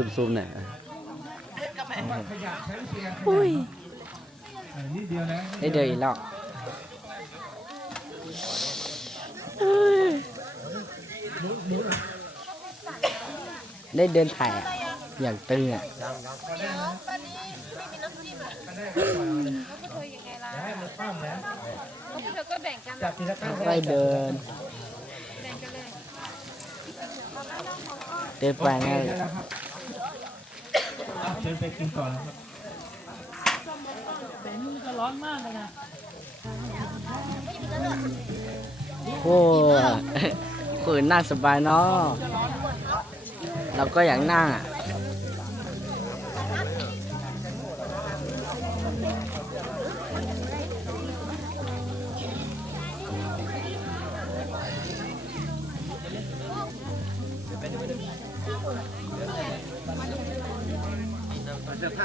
ซูมซูมหน่อยอุ้ยนิดเดียวนะได้เดินอีกแล้วได้เดินถ่ายอะอย่างตึงอะให้มันปั้มนะเธอก็แบ่งกันจับทีละข้างค่อยๆ เชิญไปกินก่อนครับแต่นี่จะร้อนมากเลยนะ โอ้คนอนนั่งสบายเนาะเราก็อยากนั่งอะ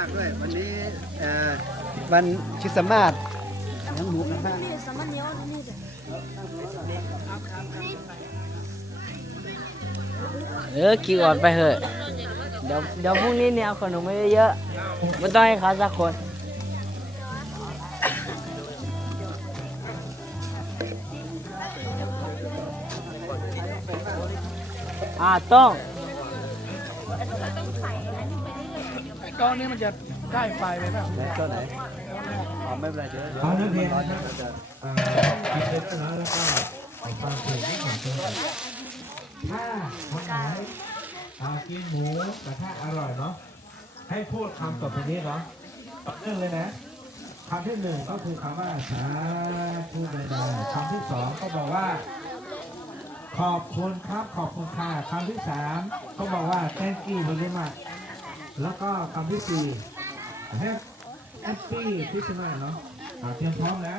าคด้วย วันนี้เอ่อวันคริสต์มาสน้ำหมูกระทะเออคิวออนไปเถอะเดี๋ยวเดี๋ยวพรุ่งนี้เนี่ยเอาขนมมาเยอะๆไม่ต้องให้เขาสักคนอ่าต้องก้อนนี้มันจะ ใกล้ไฟไปป่ะไหนตัวไหนอ๋อไม่เป็นไรเดี๋ยวเดี๋ยวเอาเนื้อเพลงร้อนะนครับจะอ่ากินไปด้วยนะแล้วก็ฟังเพลงที่ผมเจอถ้าคนไหนอ่ากินหมูกระทะอร่อยเนาะให้พูดคำต่อไปนี้เนาะต่อเนื่องเลยนะคำที่หนึ่งก็คือคำว่าสาธุใดๆคำที่สองก็บอกว่า ขอบคุณครับขอบคุณค่ะคำที่สามก็บอกว่า thank you very much แล้วก็คำที่สี่ happy Christmas เนาะอ่าเตรียมพร้อมนะ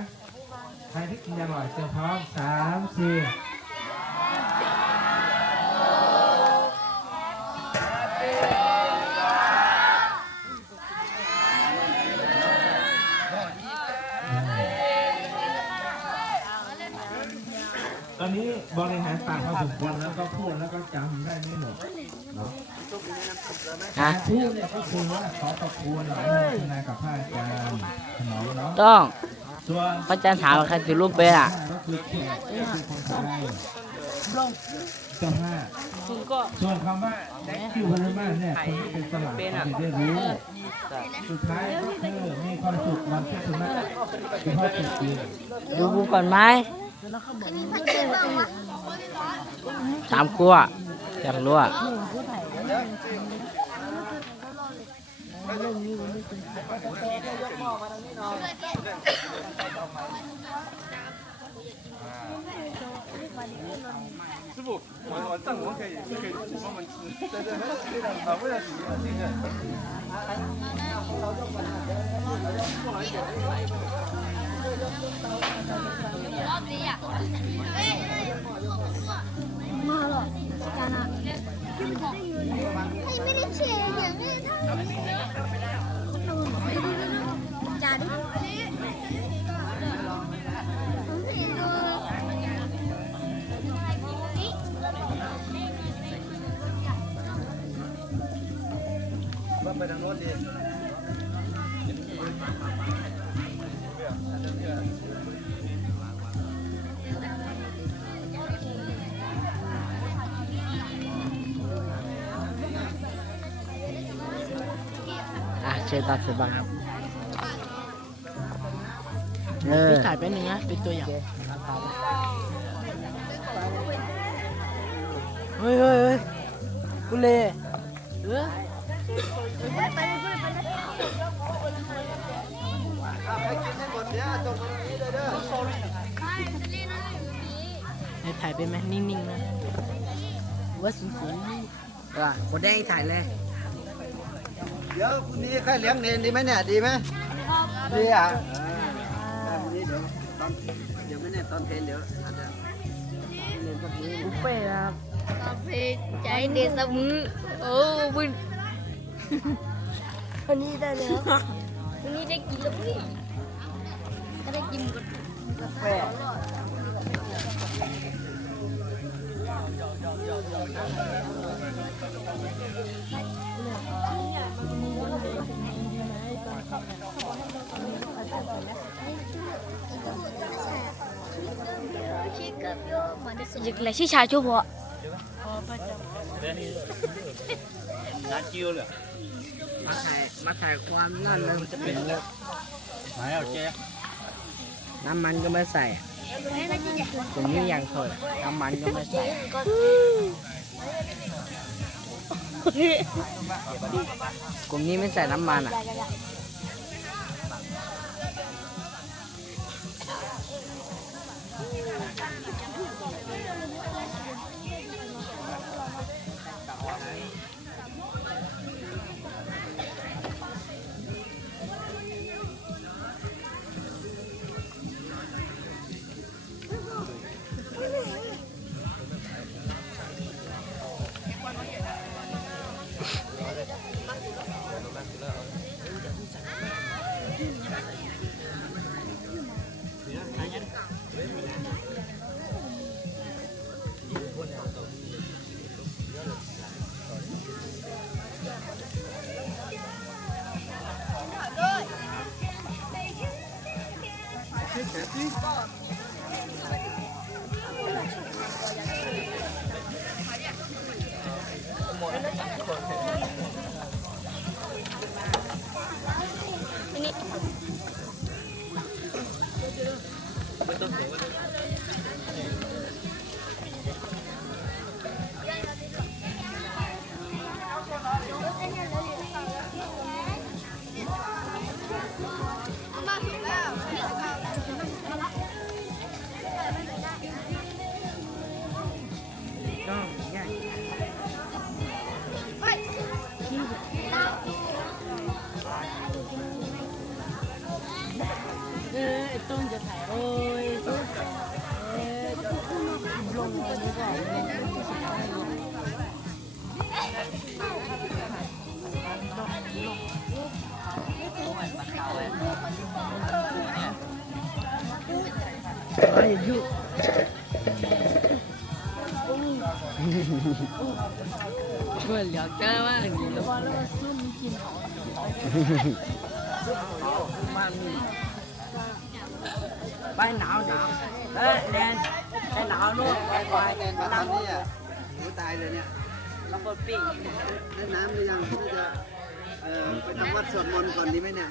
ใครที่กินอร่อยเตรียมพร้อมสามสี่ตอนนี้บริหารปากพอสมควรแล้วก็พูดแล้วก็จำได้ไม่หมด เนาะฮะพูดเนี่ยก็คือว่าขอขอบคุณหลายท่านนายกับพระอาจารย์ถนอมเนาะต้องส่วนพระอาจารย์ถามว่าใครถือรูปเป็นอะก็คือแขกก็คือคนไทยเจ้าห้าส่วนคำว่า thank you very much เนี่ยคนที่เป็นสลับเขาจะได้รู้ สุดท้ายก็คือมีความสุขวันคริสต์มาสที่พ่อติดปีดูกูก่อนไหมสามครัว อยากรู้อ่ะ มาหรอจานาไม่ได้เชียร์อย่างนี้ถ้าจ่าดิผมเห็นดูไปทางโน้นดี อะเชิญตามสบายครับเออพี่ถ่ายไปหนึ่งนะเป็นตัวอย่าง เฮ้ยเฮ้ยเฮ้ยกูเลยเออใครกินให้หมดเนี่ยตรงนี้เลยเด้อให้ถ่ายไปไหมนิ่งๆนะว่าสูงว่าคนแดงถ่ายเลย เดี๋ยวพรุ่งนี้ใครเลี้ยงเนนดีไหมเนี่ยดีไหมดีอะอ่าพรุ่งนี้เดี๋ยวตอนเดี๋ยวไม่แน่ตอนเพลนเดี๋ยวอาจจะเรียนพวกนี้บุฟเฟ่ต์นะครับกาแฟใจเดซมือโอ้บุญวันนี้ได้แล้ววันนี้ได้กินแล้วพี่ก็ได้กินกับกาแฟเ dịch là xí xà chú bộ มาถ่ายมาถ่ายความนั่นเลยมันจะเป็นเลือดน้ำมันก็ไม่ใส่อะ ตรงนี้ยังสดอะน้ำมันก็ไม่ใส่กลุ่มนี้ไม่ใส่น้ำมันอะ ช่วยเหลือแก้ากดีแล้วไปหนาวหนาวเฮ้ยแดนไปหนาวลูกไปไปแนนมาตอนนี้อะหนูตายเลยเนี่ยแล้วก็ปิ้งได้น้ำหรือยังน่าจะเออไปทำวัดสวดมนต์ก่อนดีไหมเนี่ย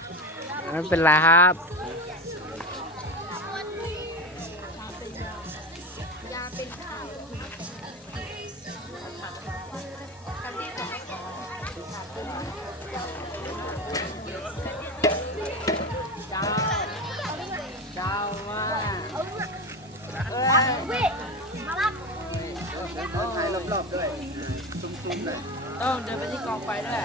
ไม่เป็นไรครับ เลยต้อเดินไปที่กองไฟด้วย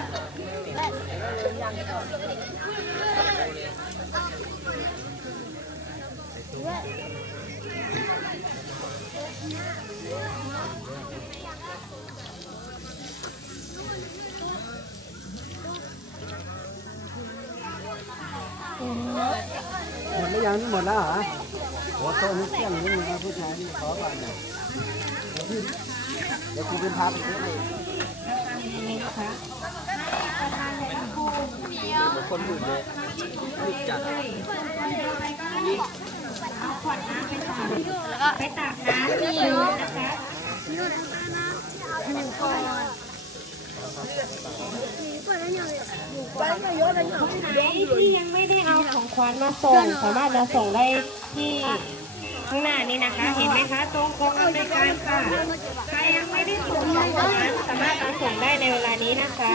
หมดหรือยังนี่หมดแล้วเหรอโอ้โต๊ะนี้เที่ยงนี่มึงผู้ชายนี่ขอก่อนเนี่ยเดี๋ยวพี่เดี๋ยวครูเป็นพาไปซื้อเลย คนอื่นเลยรีบจัดที่ยังไม่ได้เอาของขวัญมาส่งสามารถมาส่งได้ที่ข้างหน้านี้นะคะ เห็นไหมคะ ตรงกองอำนวยการค่ะใครยังไม่ได้ สามารถรับส่งได้ในเวลานี้นะคะ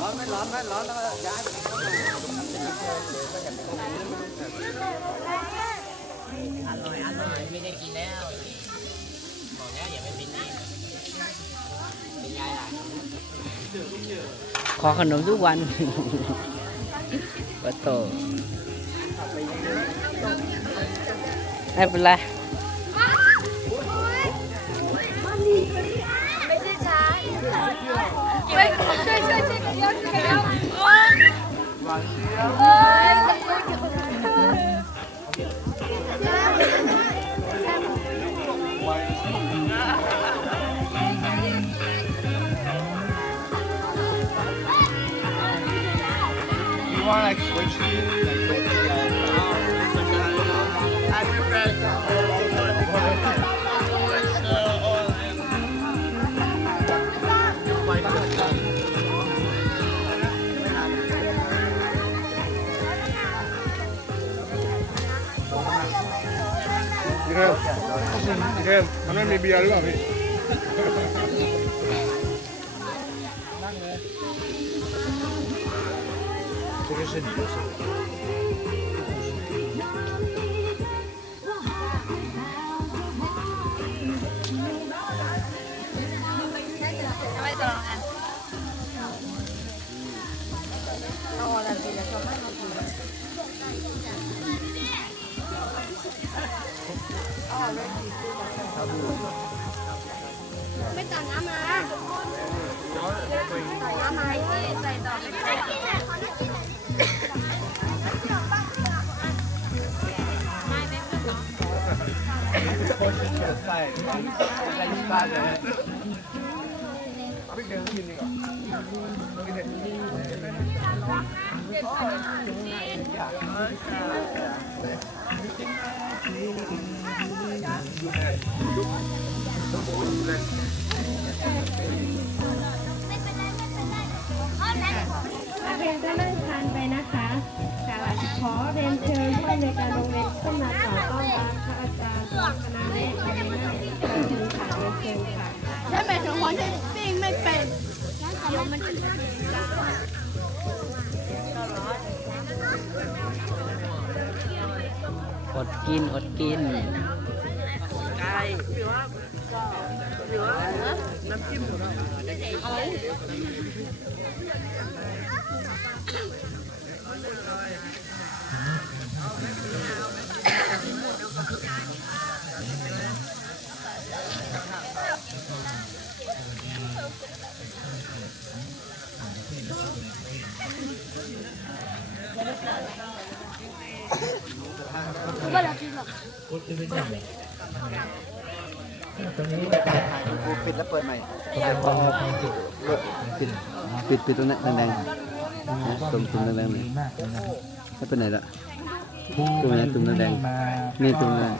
ร้อนไม่ร้อนไม่ร้อนแล้วย้ายอร่อยอร่อยไม่ได้กินแล้วบอกแล้วอย่าไปเป็นนี่เป็นยาลานขอขนมทุกวันะโตไม่เป็นไรช่วยช่วยช่วยเดี๋ยวเดี๋ยวพี่ เข้มพี่เข้มมันไม่มีเบียร์หรือเปล่าพี่ทำไนักเรียนก็นั่งทานไปนะคะค่ะขอเรียนเชิญผู้อำนวยการโรงเรียนขึ้นมาต่อต้อนรับพระอาจารย์คณะแม่คณะแม่ ร็วค่ะฉันเป็นคนที่ปิ้งไม่เป็นเดี๋ยวมันจะอดกินอดกินไก่หรือว่าหรือว่าน้ำจิ้มของเราเา ปิดแล้วเปิดใหม่ปิดปิดตรงนั้นแดงๆตรงตรงแดงๆเลยมากเลยนะไม่เป็นไหนละครูตรงไหนตรงแดงมานี่ตรงนั้น